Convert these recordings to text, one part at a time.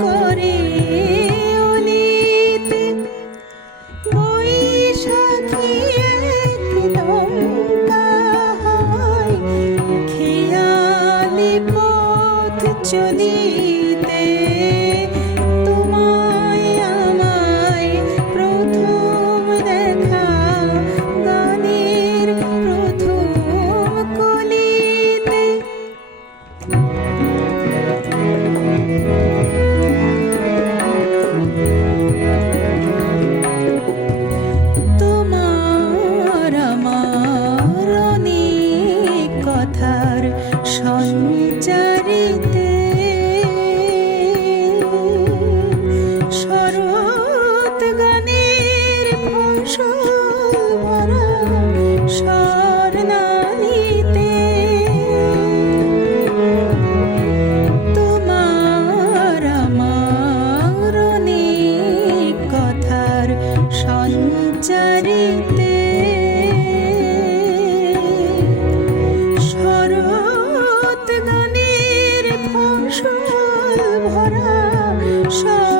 করে অলিতে বৈশাখী হয় খেয়ালি পথ চলিতে me. 是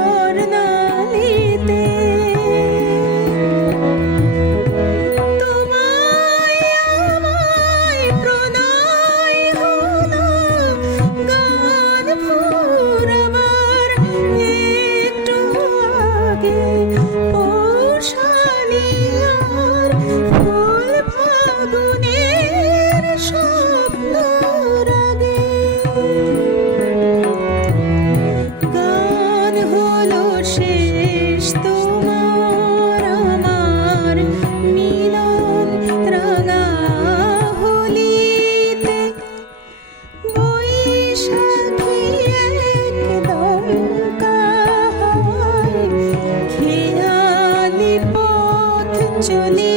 চলি